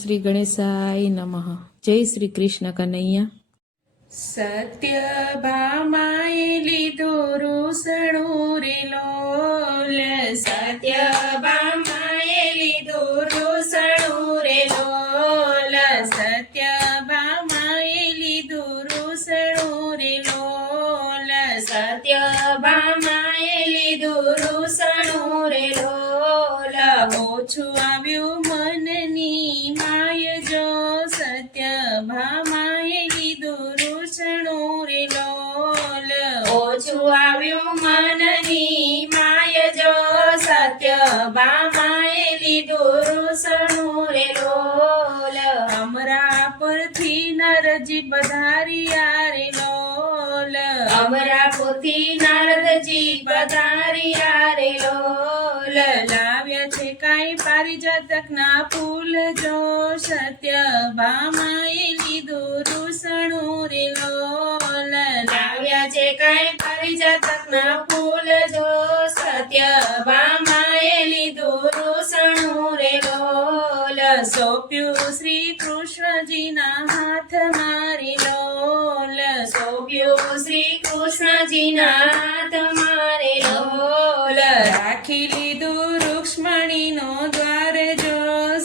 શ્રી ગણેશાય નમઃ. જય શ્રી કૃષ્ણ કનૈયા. સત્યભામાએ લીધું રૂસણું રે લોલ, સત્યભામાએ લીધું રૂસણું રે લોલ, સત્યભામાએ લીધું રૂસણું રે લોલ, સત્યભામાએ લીધું રૂસણું રે લોલ. ઓછું આવ્યું મનની માય જો, સત્યભામાએ લીધું રૂસણું રે લોલ. ઓછું આવ્યું મનની માય જો, સત્યભામાએ લીધું રૂસણું રે લોલ. અમરા પરથી નરજી પધાર્યા રે લોલ, અમરાપુરથી નારદજી પધાર્યા રે લોલ. લાવ્યા છે કાંઈ પારિજાતકના ફૂલ જો, સત્યભામાએ લીધું રૂસણું રે લોલ. લાવ્યા છે કાંઈ પારિજાતકના ફૂલ જો, સત્યભામાએ લીધું રૂસણું રે લોલ. સોંપ્યું શ્રી કૃષ્ણજીના હાથ મારી લોલ, સોંપ્યું શ્રી કૃષ્ણજીના હાથ મારે લોલ. રાખી લીધું રૂક્ષ્મણીનો દ્વાર જો,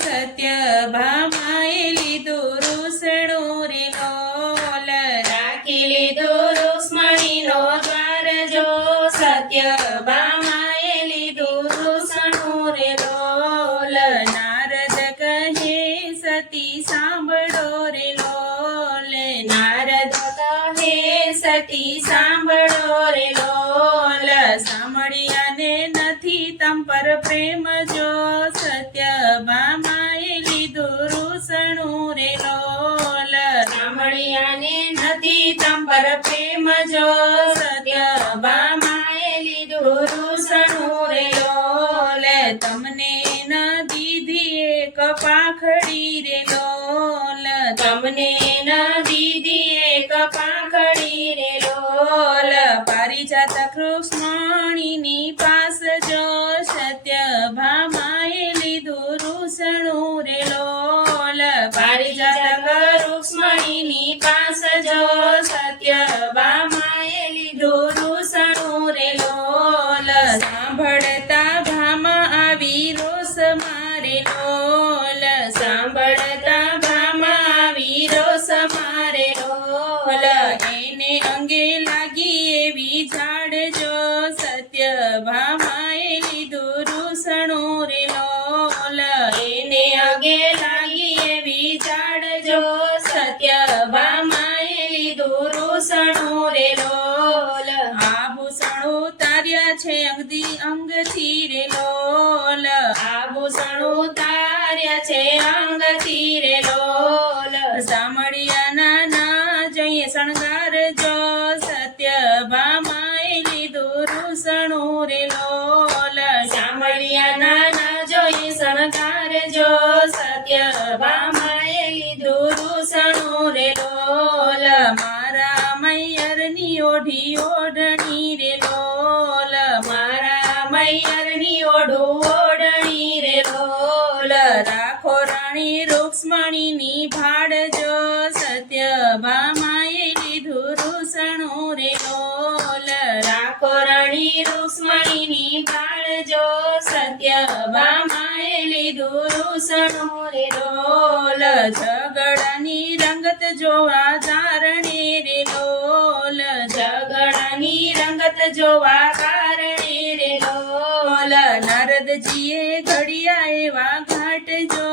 સત્યભામાએ લીધું રૂસણું રે લોલ. રાખી લીધું રૂક્ષ્મણીનો દ્વાર જો, સત્યભામાએ લીધું રૂસણું રે લોલ. નારદ કહે સતી સાંભળો રે લોલ, નારદ કહે સતી સાંભળો રે લોલ. સાંભળ્યાને નથી તમ પર પ્રેમ જો, સત્યભામાએ લીધું રૂસણું રે લોલ. સાંભળ્યાને નથી તમ પર પ્રેમ જો, સત્યભામાએ લીધું રૂસણું રે લોલ. તમને ન દીધી એક પાંખડી રે લોલ, તમને ન દીધી એક પાંખડી રે લોલ. પારિજાતક રૂક્ષ્મણીની પાસ જો, સત્યભામાએ લીધું રૂસણું રે લોલ. પારિજાતક રૂક્ષ્મણીની પાસ જો, સત્યભામાએ લીધું રૂસણું રે લોલ. સાંભળતા ભામા આવી રોષ મારે લોલ, સાંભળતા ભામા આવી રોષ મારે લોલ. એને અંગે લાગી એવી ઝાડ જો, સત્યભામાએ લીધું રૂસણું રે લોલ. એને અંગે લાગી એવી ઝાડ જો, સત્યભામાએ લીધું રૂસણું રે લોલ. આભૂષણ ઉતાર્યા છે અંગથી રે લોલ, આભૂષણ ઉતાર્યા છે અંગથી રે લોલ. સામળિયાના ના જઈએ શણગાર જો, સત્યભામાએ લીધું રૂસણું રે લોલ. સામળિયાના ના જોઈએ શણગાર જો, સત્યભામાએ લીધું રૂસણું રે લોલ. મારા મૈયરની ઓઢી ઓઢણી રે લોલ, મારા મૈયરની ઓઢું ઓઢણી રે લોલ. રાખો રાણી રૂક્ષ્મણીની ભાડ જો, સત્યભામાએ લીધું રૂસણું રે લોલ. રાખો રાણી રૂક્ષ્મણીની ભાડ જો, સત્યભામાએ લીધું રૂસણું રે લોલ. ઝઘડાની રંગત જોવા ધારણે રે લોલ, ઝઘડાની રંગત જોવા કારણે રે લોલ. નારદજીએ ઘડિયા એવા ઘાટ જો,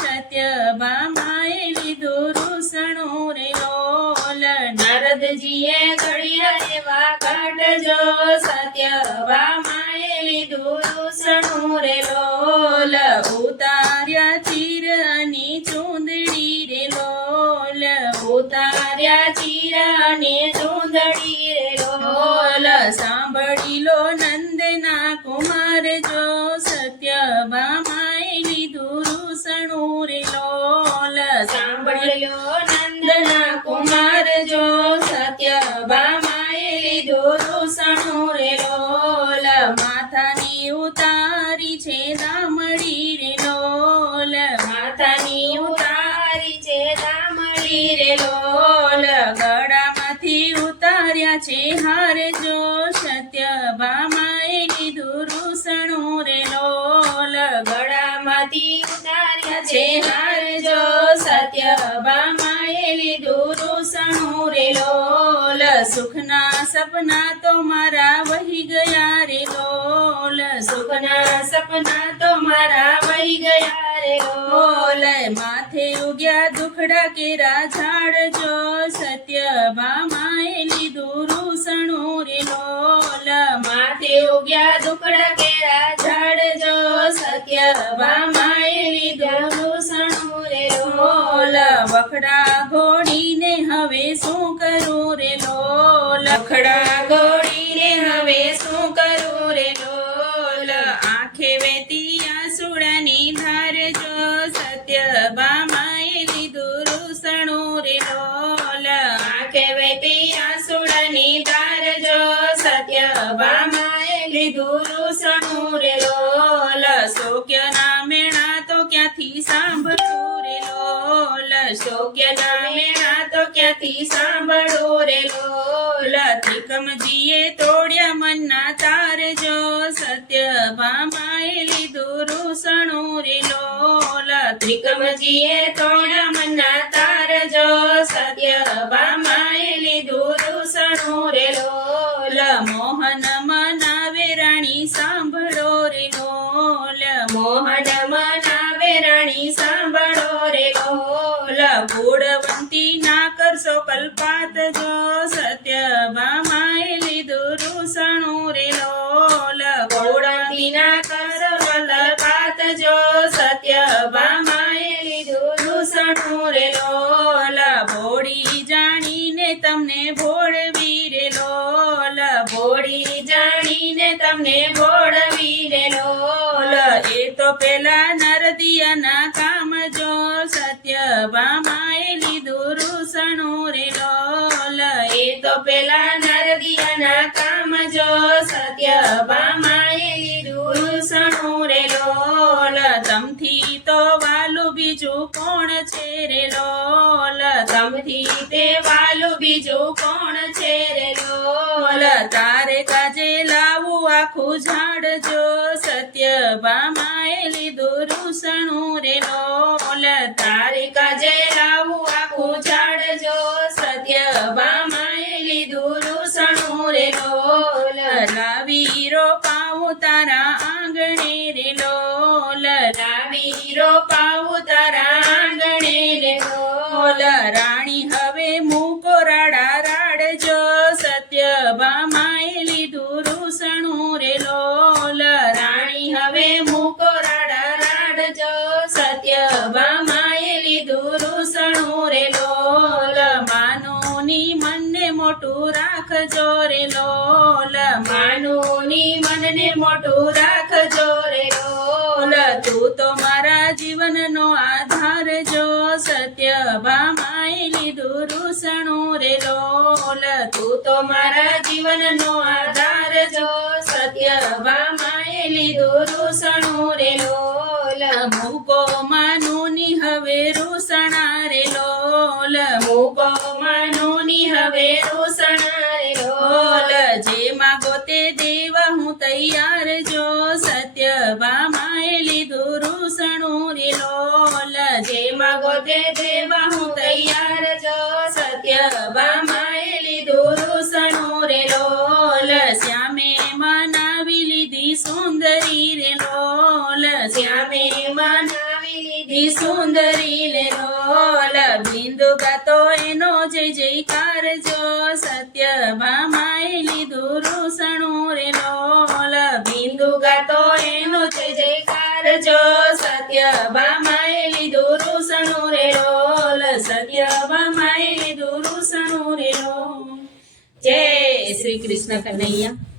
સત્યભામાએ લીધું રૂસણું રે લોલ. નારદજીએ ઘડિયા એવા ઘાટ જો, સત્યભામાએ લીધું રૂસણું રે લોલ. ઉતાર્યા ચીર અને ચૂંદડી રે લોલ, ઉતાર્યા ચીર અને ચૂંદડી રે લોલ. સાંભળી લો નંદના કુમાર જો, સત્યભામાએ લીધું રૂસણું રે લોલ. સાંભળી લો નંદના કુમાર જો, સત્યભામાએ લીધું રૂસણું રે લોલ. માથાની ઉતારી છે દામડી રે લોલ, માથાની ઉતારી છે હાર જો સત્યભામાએ લીધું રૂસણું રે લોલ ગળામાંથી ઉતાર્યા છે હાર જો સત્યભામાએ લીધું રૂસણું રે લોલ સુખના સપના તો મારા વહી ગયા રે લોલ સુખના સપના તો મારા વહી ગયા રે લોલ માથે ઉગ્યા દુખડા કેરા ઝાડ જો સત્યભામાએ લીધું રૂસણું રે લોલ માથે ઉગ્યા દુખડા કેરા ઝાડ જો સત્યભામાએ લીધું રૂસણું રે લોલ વખડા ઘોડીને હવે શું કરું રે લોલ વખડા ઘોડીને હવે શું કરું રે લોલ આંખે વેતી આસુડાની ધાર જો સત્યભામાએ લીધું રૂસણું રે લોલ આંખે વેતી આસુડાની ધાર જો સત્યભામાએ લીધું રૂસણું રે લોલ શોક્યના મેળા તો ક્યાંથી સાંભળું રે લોલ શોક્યના મેળા તો ક્યાંથી સાંભળું રે લોલ ત્રિકમજીએ તોડ્યા મનના તાર જો સત્યભામાએ લીધું રૂસણું રે લોલ ત્રિકમજીએ તોડ્યા મનના તાર જો સત્યભામાએ લીધું રૂસણું રે લોલ મોહન મનાવે રાણી સાંભળો રે લોલ મોહન મનાવે રાણી સાંભળો રે લોલ ગુણવંતી ના કરશો કલ્પાત જો સત્યભામાએ લીધું રૂસણું રે લોલ ગુણવંતી ના કરશો કલ્પાત જો સત્યભામાએ લીધું રૂસણું રે લોલ ભોળી જાણીને તમને ભોળવી રે લોલ ભોળી જાણીને તમને ભોળવી રે લોલ એ તો પેલા નરદિયાના કામ જો સત્યભામાએ લીધું રૂસણું રે લોલ એ તો પેલા નરદિયાના કામ જો સત્યભામાએ લીધું રૂસણું રે લોલ તમથી તો વાલું બીજું કોણ છે રે લોલ તમથી તે વાલું બીજું કોણ છે રે લોલ તારે કાજે લાવું આખું ઝાડ જો સત્યભામાએ લીધું રૂસણું રે લોલ તારે કાજે લાવું આખું ઝાડ જો સત્યભામાએ લીધું રૂસણું રે લોલ લાવી રોપાવું તારા આંગણે રે લોલ લાવી રોપાવું તારા આંગણે રે લોલ રાણી હવે મૂકો રાડા રાડ જો સત્યભામાએ લીધું રૂસણું રે લોલ રાણી હવે મૂકો રાડા રાડ જો સત્યભામાએ લીધું રૂસણું રે લોલ માનુની મનને મોટું રાખજો રે લોલ માનુની મનને મોટું રાખજો રે લોલ તું તો મારા જીવનનો આધાર જો સત્યભામાએ લીધું રૂસણું રે લોલ તું તો મારા જીવનનો આધાર જો સત્યભામાએ લીધું રૂસણું રે લોલ મૂકો માનુની હવે રૂસણા રે લોલ મૂકો માનુની હવે રૂસણા રે લોલ જે માગો તે દેવા હું તૈયાર જો સત્યભામાએ લીધું રૂસણું રે લોલ જે માગો તે દેવા હું તૈયાર જો સત્યભામાએ લીધું રૂસણું રે લોલ શ્યામે મનાવી લીધી સુંદરી રે લોલ શ્યામે મનાવી લીધી સુંદરી રે લોલ બિંદુ ગાતો એનો જય જયકાર જો સત્યભામાએ લીધું રૂસણું રે લોલ બિંદુ ગાતો એનો જય જયકાર જો સત્યભામાએ લીધું રૂસણું રે લોલ સત્યભામાએ લીધું રૂસણું રે લોલ જય શ્રી કૃષ્ણ કનૈયા